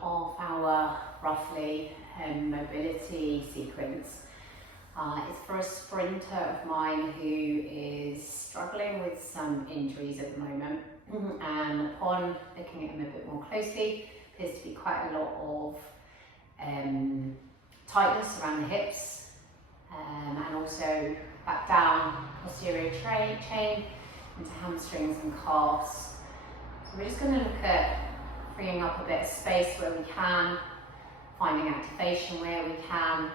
half-hour, roughly, mobility sequence. It's for a sprinter of mine who is struggling with some injuries at the moment. And upon looking at him a bit more closely, appears to be quite a lot of tightness around the hips, and also back down posterior chain into hamstrings and calves. So we're just going to look at freeing up a bit of space where we can, finding activation where we can,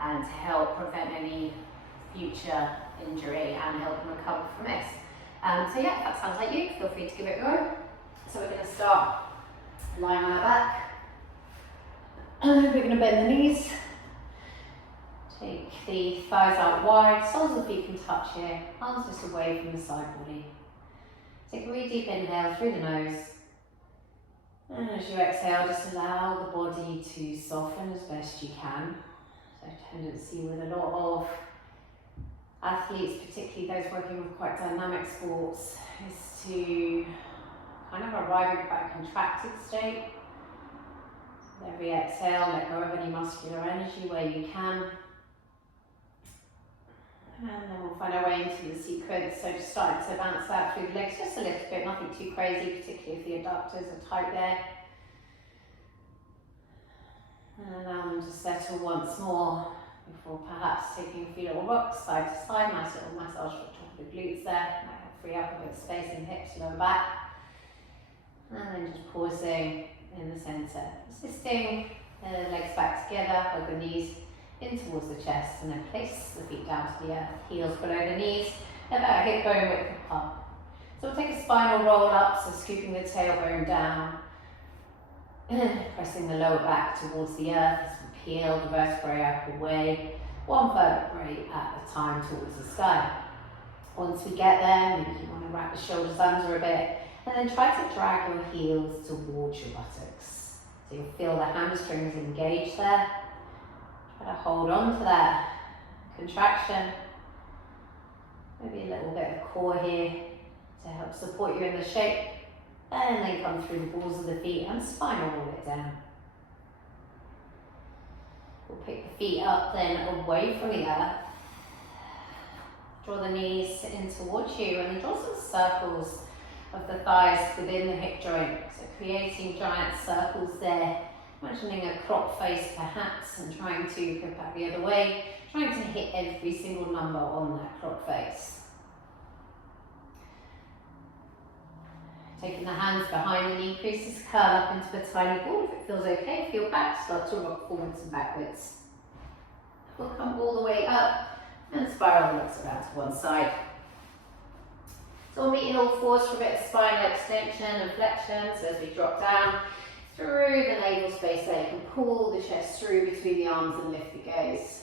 and to help prevent any future injury and help them recover from this. So yeah, if that sounds like you, feel free to give it a go. So we're going to start lying on our back. We're going to bend the knees. Take the thighs out wide, soles of the feet can touch here, arms just away from the side body. Take a really deep inhale through the nose. And as you exhale, just allow the body to soften as best you can. So tendency with a lot of athletes, particularly those working with quite dynamic sports, is to kind of arrive in quite a contracted state. So every exhale, let go of any muscular energy where you can. And then we'll find our way into the sequence. So just starting to bounce out through the legs just a little bit, nothing too crazy, particularly if the adductors are tight there. And allow them to settle once more before perhaps taking a few little rocks side to side. Nice little massage for the top of the glutes there. Might help free up a bit of space in hips, lower back. And then just pausing in the centre. Assisting the legs back together, hug the knees in towards the chest, and then place the feet down to the earth, heels below the knees, about hip bone width apart. So we'll take a spinal roll up, so scooping the tailbone down, pressing the lower back towards the earth as we peel the vertebrae up away, one vertebrae at a time towards the sky. Once we get there, maybe you want to wrap the shoulders under a bit, and then try to drag your heels towards your buttocks. So you'll feel the hamstrings engage there. Try to hold on to that contraction. Maybe a little bit of core here to help support you in the shape. And then come through the balls of the feet and spinal roll it down. We'll pick the feet up then away from the earth. Draw the knees in towards you and then draw some circles of the thighs within the hip joint. So creating giant circles there. Imagining a clock face perhaps and trying to go back the other way, trying to hit every single number on that clock face. Taking the hands behind the knee creases, curl up into a tiny ball. If it feels okay, feel back, start to rock forwards and backwards. We'll come all the way up and spiral the legs around to one side. So we'll meet in all fours for a bit of spinal extension and flexion. So as we drop down, through the navel space there, you can pull the chest through between the arms and lift the gaze.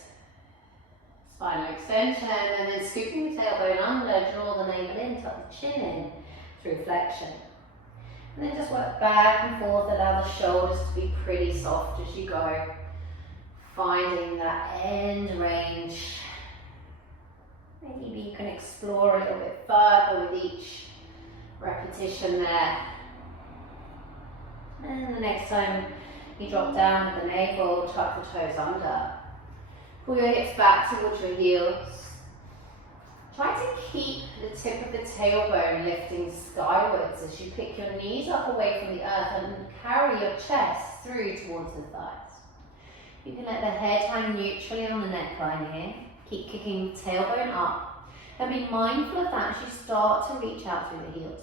Spinal extension, and then scooping the tailbone under, draw the navel in, tuck the chin in through flexion. And then just work back and forth, allow the shoulders to be pretty soft as you go. Finding that end range. Maybe you can explore a little bit further with each repetition there. And the next time you drop down with the navel, tuck the toes under. Pull your hips back towards your heels. Try to keep the tip of the tailbone lifting skywards as you pick your knees up away from the earth and carry your chest through towards the thighs. You can let the head hang neutrally on the neckline here. Keep kicking the tailbone up. And be mindful of that as you start to reach out through the heels.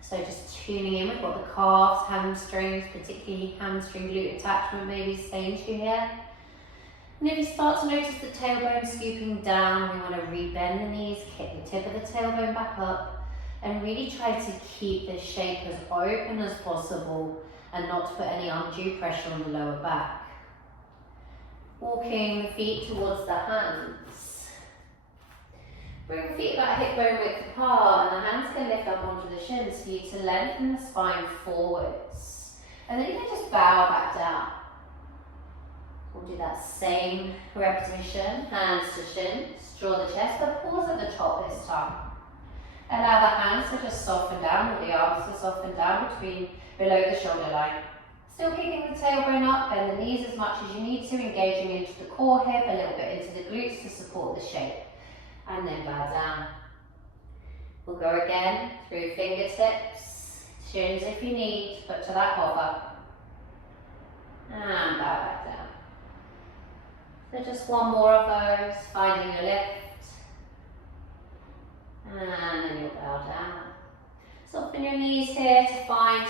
So just tuning in with what the calves, hamstrings, particularly hamstring glute attachment may be saying to you here. And if you start to notice the tailbone scooping down, we want to re-bend the knees, kick the tip of the tailbone back up, and really try to keep this shape as open as possible and not to put any undue pressure on the lower back. Walking the feet towards the hands. Bring the feet about hip bone width apart, and the hands can lift up onto the shins for you to lengthen the spine forwards. And then you can just bow back down. We'll do that same repetition, hands to shins, draw the chest, but pause at the top this time. Allow the hands to just soften down, or the arms to soften down below the shoulder line. Still kicking the tailbone up, bend the knees as much as you need to, engaging into the core hip, a little bit into the glutes to support the shape. And then bow down. We'll go again through fingertips, shins if you need, but to that hover. And bow back down. So just one more of those, finding your lift. And then you'll bow down. Soften your knees here to find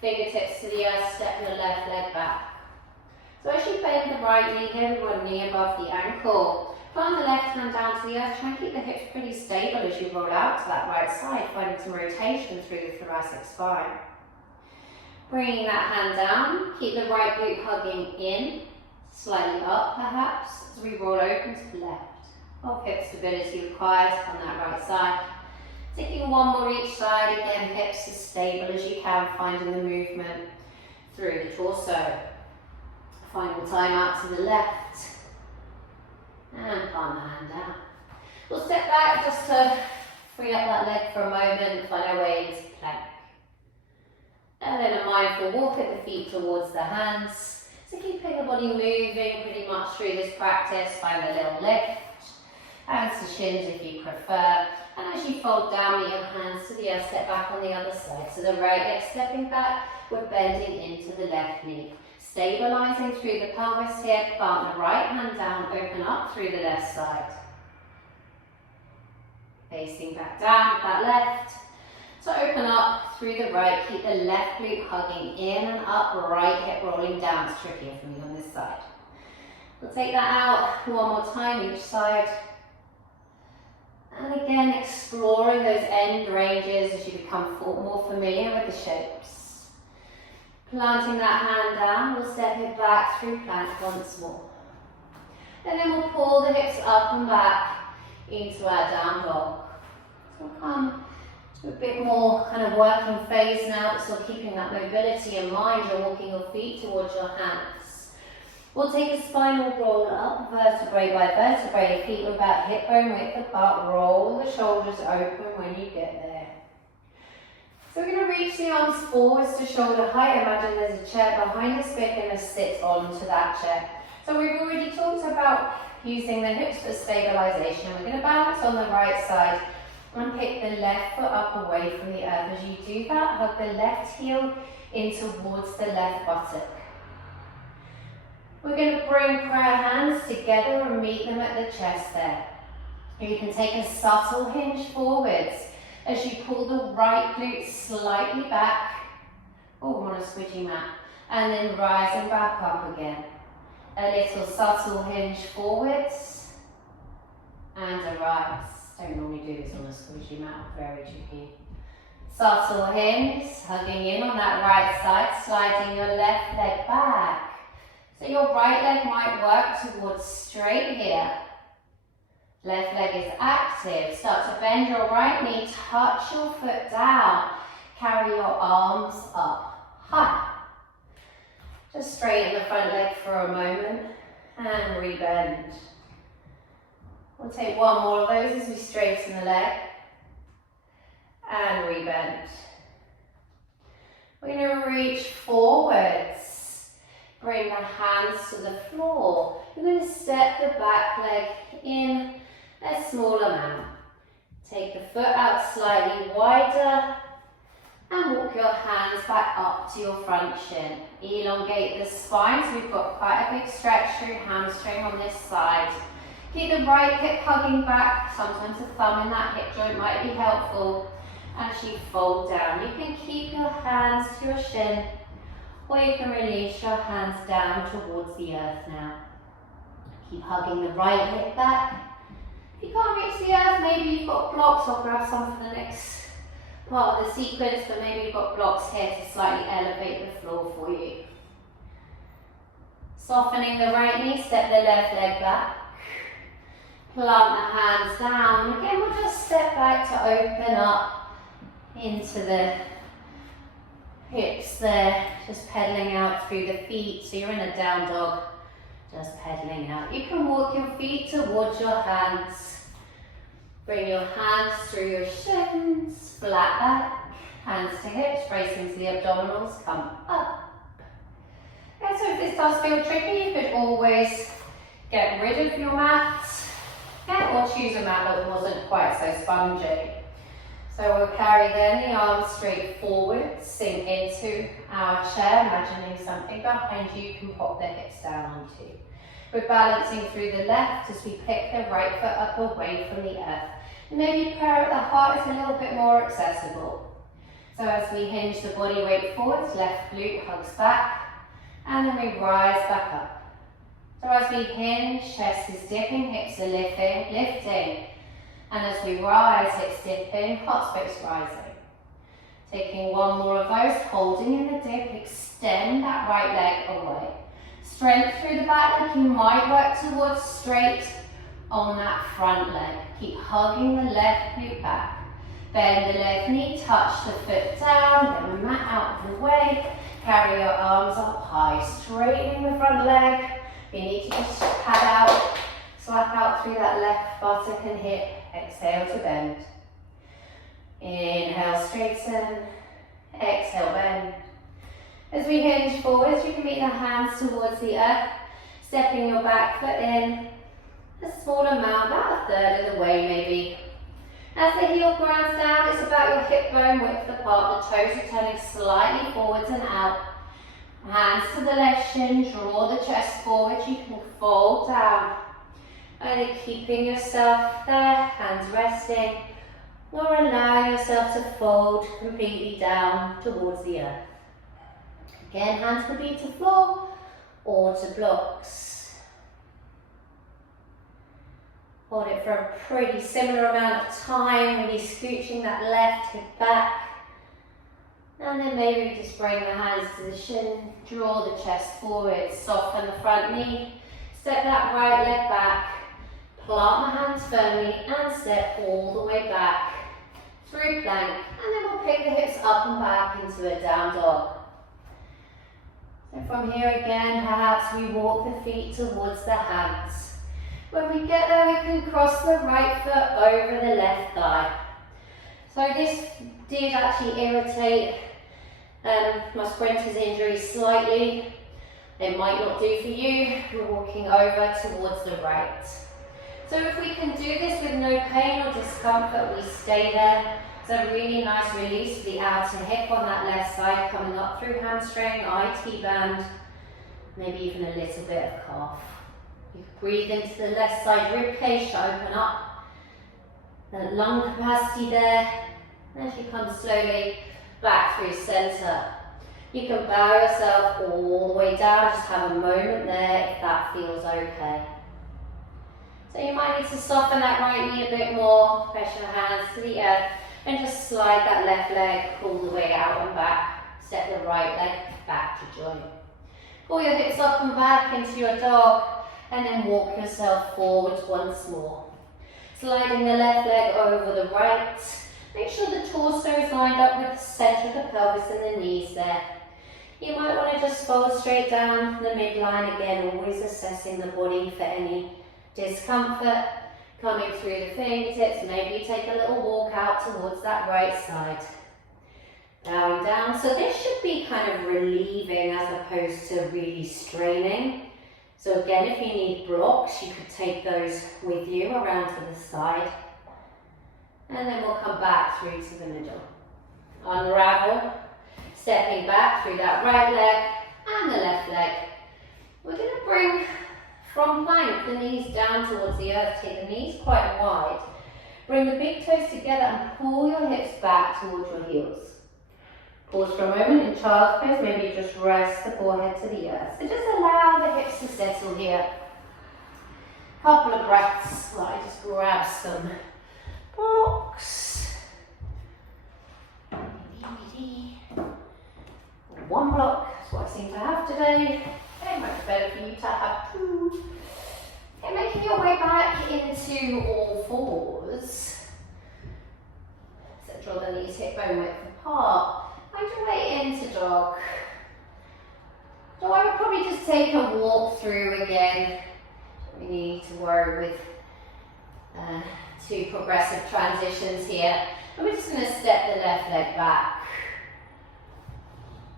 fingertips to the earth, step your left leg back. So as you bend the right knee here, one knee above the ankle, plant the left hand down to the earth, try and keep the hips pretty stable as you roll out to that right side, finding some rotation through the thoracic spine. Bringing that hand down, keep the right glute hugging in, slightly up perhaps, as we roll open to the left. Of hip stability required on that right side. Taking one more each side, again hips as stable as you can, finding the movement through the torso. Final time out to the left. And palm the hand down. We'll step back just to free up that leg for a moment, find our way into plank. And then a mindful walk at the feet towards the hands. So keeping the body moving pretty much through this practice, find a little lift. Hands to shins if you prefer. And as you fold down, meet your hands to the earth, step back on the other side. So the right leg stepping back, we're bending into the left knee. Stabilizing through the pelvis here, plant the right hand down, open up through the left side. Facing back down with that left. So open up through the right, keep the left glute hugging in and up, right hip rolling down. It's trickier for me on this side. We'll take that out one more time each side. And again, exploring those end ranges as you become more familiar with the shapes. Planting that hand down, we'll step it back through plank once more. And then we'll pull the hips up and back into our down dog. So we'll come to a bit more kind of working phase now, but still keeping that mobility in mind. You're walking your feet towards your hands. We'll take a spinal roll up, vertebrae by vertebrae, feet are about hip bone width apart, roll the shoulders open when you get there. So we're going to reach the arms forwards to shoulder height. Imagine there's a chair behind us, we're going to sit onto that chair. So we've already talked about using the hips for stabilization. We're going to balance on the right side and pick the left foot up away from the earth. As you do that, hug the left heel in towards the left buttock. We're going to bring prayer hands together and meet them at the chest there. You can take a subtle hinge forwards as you pull the right glute slightly back. Oh, we're on a squidgy mat. And then rising back up again. A little subtle hinge forwards and a rise. Don't normally do this on a squishy mat, very tricky. Subtle hinge, hugging in on that right side, sliding your left leg back. So your right leg might work towards straight here. Left leg is active. Start to bend your right knee, touch your foot down. Carry your arms up high. Just straighten the front leg for a moment and rebend. We'll take one more of those as we straighten the leg and rebend. We're going to reach forwards. Bring the hands to the floor. You're going to step the back leg in a small amount. Take the foot out slightly wider and walk your hands back up to your front shin. Elongate the spine, so we've got quite a big stretch through hamstring on this side. Keep the right hip hugging back. Sometimes a thumb in that hip joint might be helpful. As you fold down, you can keep your hands to your shin, or you can release your hands down towards the earth now. Keep hugging the right hip back. If you can't reach the earth, maybe you've got blocks. I'll grab some for the next part of the sequence, but maybe you've got blocks here to slightly elevate the floor for you. Softening the right knee, step the left leg back. Plant the hands down. Again, we'll just step back to open up into the hips there, just pedaling out through the feet. So you're in a down dog, just pedaling out. You can walk your feet towards your hands. Bring your hands through your shins, flat back, hands to hips, brace into the abdominals, come up. it does feel tricky, you could always get rid of your mat, or choose a mat that wasn't quite so spongy. So we'll carry then the arms straight forward, sink into our chair, imagining something behind you can pop the hips down onto. We're balancing through the left as we pick the right foot up away from the earth. And maybe prayer at the heart is a little bit more accessible. So as we hinge the body weight forwards, left glute hugs back, and then we rise back up. So as we hinge, chest is dipping, hips are lifting. And as we rise, hips dipping, heart space rising. Taking one more of those, holding in the dip, extend that right leg away. Strength through the back leg, you might work towards straight on that front leg. Keep hugging the left glute back. Bend the left knee, touch the foot down, get the mat out of the way. Carry your arms up high, straightening the front leg. You need to just pad out, swap out through that left buttock and hip. Exhale to bend. Inhale, straighten. Exhale, bend. As we hinge forwards, you can meet the hands towards the earth, stepping your back foot in. A small amount, about a third of the way maybe. As the heel grounds down, it's about your hip bone width apart. The toes are turning slightly forwards and out. Hands to the left shin, draw the chest forward. You can fold down. Either keeping yourself there, hands resting, or allowing yourself to fold completely down towards the earth. Again, hands could be to floor or to blocks. Hold it for a pretty similar amount of time, really scooching that left hip back. And then maybe just bring the hands to the shin, draw the chest forward, soften the front knee, step that right leg back. Plant the hands firmly and step all the way back through plank, and then we'll pick the hips up and back into a down dog. So from here again, perhaps we walk the feet towards the hands. When we get there, we can cross the right foot over the left thigh. So this did actually irritate my sprinter's injury slightly. It might not do for you. We're walking over towards the right. So if we can do this with no pain or discomfort, we stay there. It's a really nice release for the outer hip on that left side, coming up through hamstring, IT band, maybe even a little bit of calf. You can breathe into the left side rib cage to open up the lung capacity there. And as you come slowly back through center, you can bow yourself all the way down, just have a moment there if that feels okay. So you might need to soften that right knee a bit more, press your hands to the earth, and just slide that left leg all the way out and back. Step the right leg back to join. Pull your hips up and back into your dog, and then walk yourself forwards once more. Sliding the left leg over the right. Make sure the torso is lined up with the center of the pelvis and the knees there. You might want to just fold straight down the midline again, always assessing the body for any discomfort coming through the fingertips. Maybe you take a little walk out towards that right side. Bowing down. So this should be kind of relieving as opposed to really straining. So again, if you need blocks, you could take those with you around to the side. And then we'll come back through to the middle. Unravel, stepping back through that right leg and the left leg. We're going to bring from plank the knees down towards the earth. Take the knees quite wide. Bring the big toes together and pull your hips back towards your heels. Pause for a moment in child's pose. Maybe just rest the forehead to the earth. So just allow the hips to settle here. Couple of breaths while I just grab some blocks. One block, that's what I seem to have today. Okay, much better for you to have two. Okay, making your way back into all fours. So draw the knees hip bone width apart. Find your way into dog. So I would probably just take a walk through again. We need to worry with two progressive transitions here. And we're just going to step the left leg back.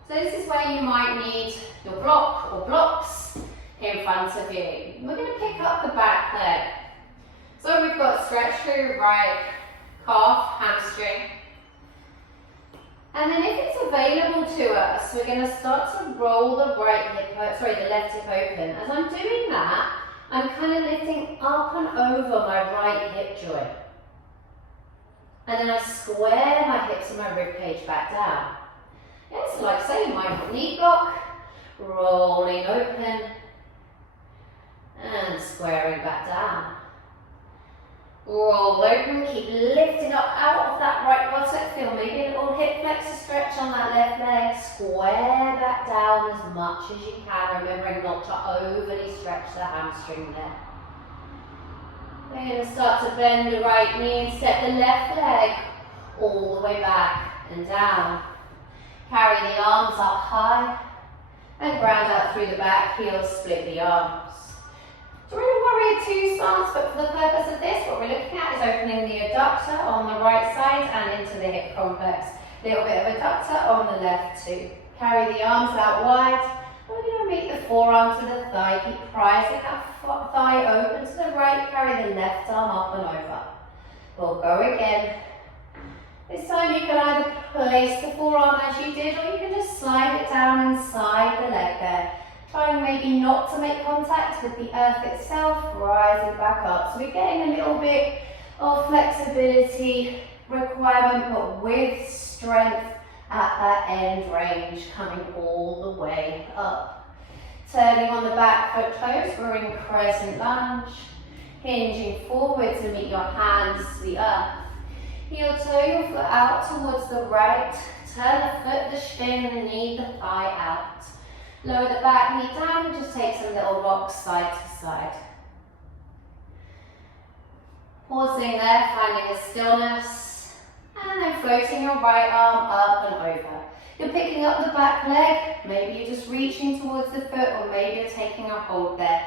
So this is where you might need your block or blocks in front of you. We're going to pick up the back leg. So we've got stretch through right calf, hamstring. And then if it's available to us, we're going to start to roll the the left hip open. As I'm doing that, I'm kind of lifting up and over my right hip joint. And then I square my hips and my rib cage back down. Yeah, so like say my knee block, rolling open and squaring back down. Roll open, keep lifting up out of that right buttock. Feel maybe a little hip flexor stretch on that left leg. Square back down as much as you can, remembering not to overly stretch the hamstring there. We're going to start to bend the right knee and step the left leg all the way back and down. Carry the arms up high and ground out through the back, heels split the arms. So we're in a warrior two stance, but for the purpose of this, what we're looking at is opening the adductor on the right side and into the hip complex. A little bit of adductor on the left too. Carry the arms out wide. We're going to meet the forearm to the thigh. Keep rising that thigh open to the right. Carry the left arm up and over. We'll go again. This time you can either place the forearm as you did, or you can just slide it down inside the leg there. Trying maybe not to make contact with the earth itself, rising back up. So we're getting a little bit of flexibility requirement, but with strength at that end range, coming all the way up. Turning on the back foot toes, we're in crescent lunge. Hinging forward to meet your hands to the earth. Heel toe your foot out towards the right. Turn the foot, the shin, the knee, the thigh out. Lower the back knee down and just take some little rocks side to side. Pausing there, finding a stillness, and then floating your right arm up and over. You're picking up the back leg, maybe you're just reaching towards the foot, or maybe you're taking a hold there.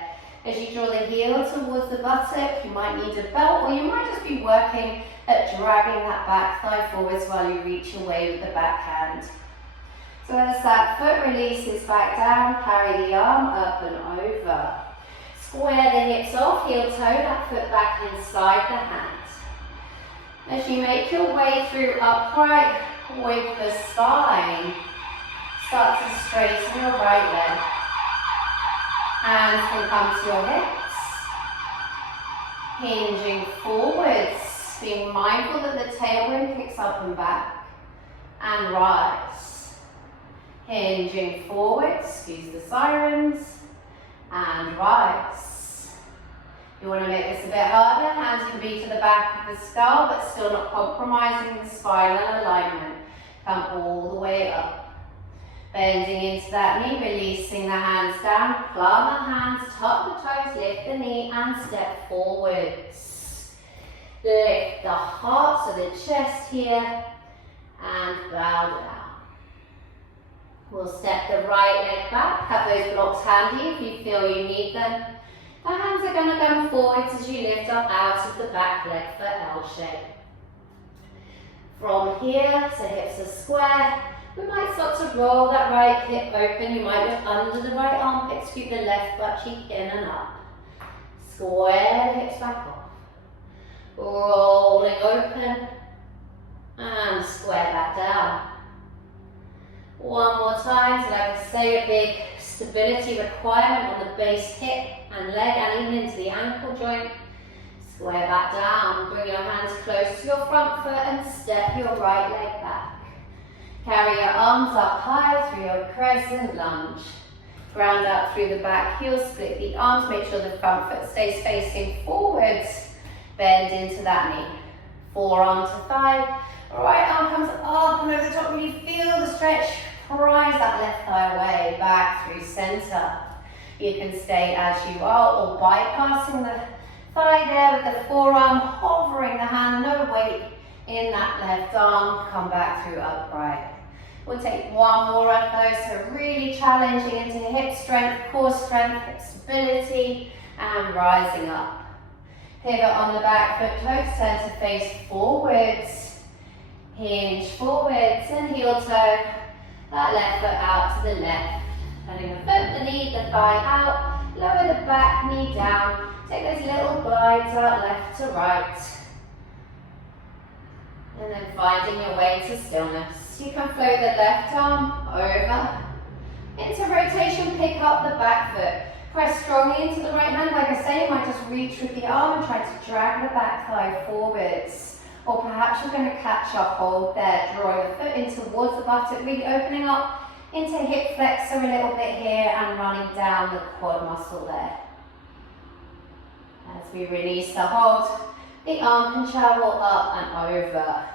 As you draw the heel towards the buttock, you might need a belt, or you might just be working at dragging that back thigh forwards while you reach away with the back hand. So as that foot releases back down, carry the arm up and over. Square the hips off, heel toe that foot back inside the hands. As you make your way through upright with the spine, start to straighten your right leg. Hands can come to your hips. Hinging forwards, being mindful that the tailbone kicks up and back. And rise. Hinging forwards, use the sirens, and rise. You want to make this a bit harder, hands can be to the back of the skull, but still not compromising the spinal alignment. Come all the way up. Bending into that knee, releasing the hands down, plant the hands, tuck the toes, lift the knee, and step forwards. Lift the heart, so the chest here, and bow down. We'll step the right leg back, have those blocks handy if you feel you need them. The hands are going to come forwards as you lift up out of the back leg for L shape. From here, so hips are square, we might start to roll that right hip open. You might look under the right armpit, scoop the left butt cheek in and up. Square the hips back off. Rolling open and square back down. One more time, so like I say, a big stability requirement on the base hip and leg and even into the ankle joint. Square back down, bring your hands close to your front foot and step your right leg back. Carry your arms up high through your crescent lunge. Ground out through the back heel, split the arms, make sure the front foot stays facing forwards. Bend into that knee. Forearm to thigh. Right arm comes up and over the top, really feel the stretch. Prise that left thigh away, back through center. You can stay as you are, or bypassing the thigh there with the forearm, hovering the hand, no weight in that left arm. Come back through upright. We'll take one more of those, so really challenging into hip strength, core strength, hip stability, and rising up. Pivot on the back foot toes, turn to face forwards. Hinge forwards and heel toe. that left foot out to the left. Letting the foot, the knee, the thigh out. Lower the back, knee down. Take those little glides out left to right. And then finding your way to stillness. You can float the left arm over. Into rotation, pick up the back foot. Press strongly into the right hand. Like I say, you might just reach with the arm and try to drag the back thigh forwards. Or perhaps you're going to catch a hold there, drawing the foot in towards the buttock, really opening up into hip flexor a little bit here and running down the quad muscle there. As we release the hold, the arm can travel up and over.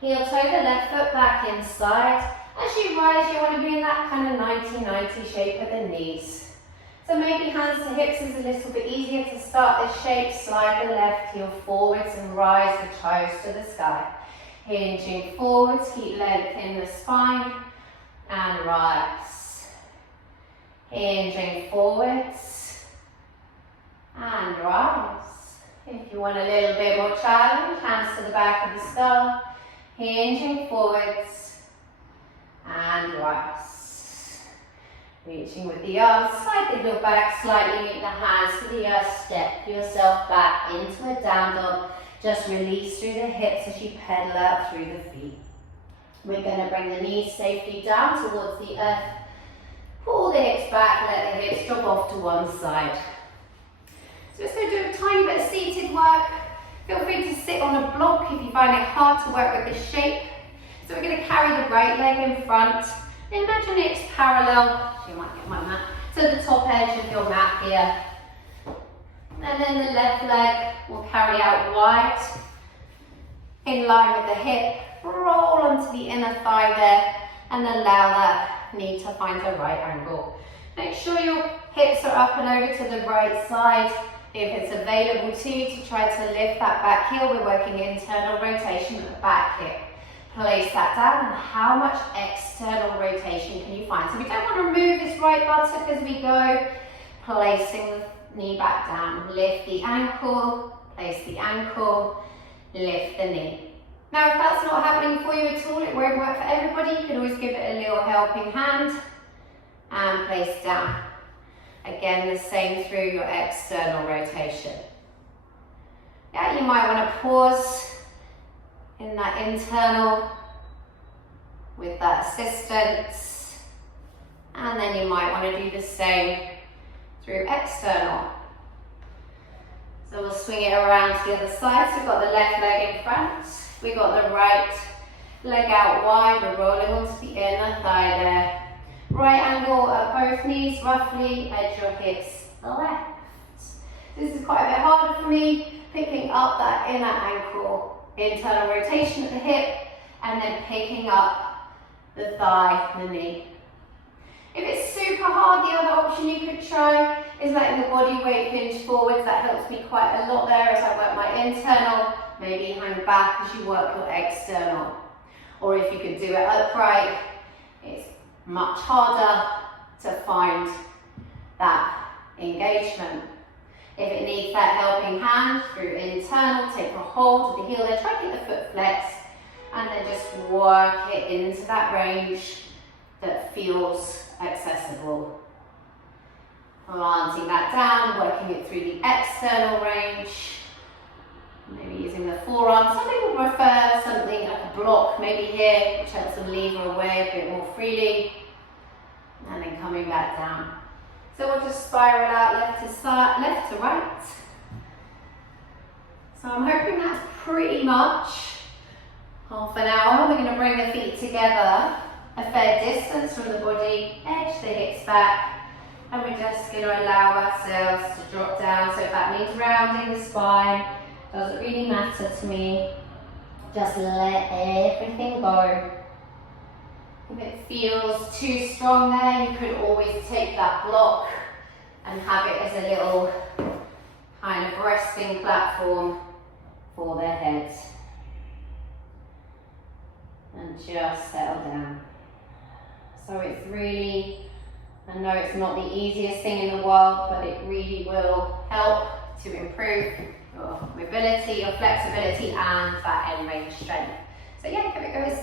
Heel toe the left foot back inside. As you rise, you want to be in that kind of 90-90 shape at the knees. So maybe hands to hips is a little bit easier to start this shape. Slide the left heel forwards and rise the toes to the sky. Hinging forwards, keep length in the spine and rise. Hinging forwards and rise. If you want a little bit more challenge, hands to the back of the skull. Hinging forwards and rise. Reaching with the arms, slide the heel back, slightly meet the hands to the earth, step yourself back into a down dog. Just release through the hips as you pedal out through the feet. We're going to bring the knees safely down towards the earth. Pull the hips back, let the hips drop off to one side. So let's go do a tiny bit of seated work. Feel free to sit on a block if you find it hard to work with this shape. So we're going to carry the right leg in front. Imagine it's parallel, you might get my mat, to the top edge of your mat here. And then the left leg will carry out wide, in line with the hip. Roll onto the inner thigh there and allow that knee to find the right angle. Make sure your hips are up and over to the right side. If it's available to you to try to lift that back heel, we're working internal rotation at the back hip. Place that down, and how much external rotation can you find? So we don't want to remove this right buttock as we go. Placing the knee back down. Lift the ankle, place the ankle, lift the knee. Now if that's not happening for you at all, it won't work for everybody. You can always give it a little helping hand and place down. Again, the same through your external rotation. Yeah, you might want to pause in that internal with that assistance, and then you might want to do the same through external. So we'll swing it around to the other side. So we've got the left leg in front, we've got the right leg out wide, we're rolling onto the inner thigh there. Right angle at both knees, roughly edge your hips left. This is quite a bit harder for me, picking up that inner ankle. Internal rotation at the hip, and then picking up the thigh, the knee. If it's super hard, the other option you could try is letting the body weight hinge forwards. That helps me quite a lot there as I work my internal. Maybe hang back as you work your external. Or if you could do it upright, it's much harder to find that engagement. If it needs that helping hand through internal, take a hold of the heel there, try to get the foot flexed, and then just work it into that range that feels accessible. Planting that down, working it through the external range, maybe using the forearm. Some people prefer something like a block, maybe here, which helps them lever away a bit more freely, and then coming back down. So we'll just spiral out left to right. So I'm hoping that's pretty much half an hour. We're going to bring the feet together a fair distance from the body, edge the hips back, and we're just going to allow ourselves to drop down. So if that means rounding the spine, doesn't really matter to me. Just let everything go. If it feels too strong there, you could always take that block and have it as a little kind of resting platform for the head. And just settle down. So it's really, I know it's not the easiest thing in the world, but it really will help to improve your mobility, your flexibility, and that end range strength. So yeah, here it goes.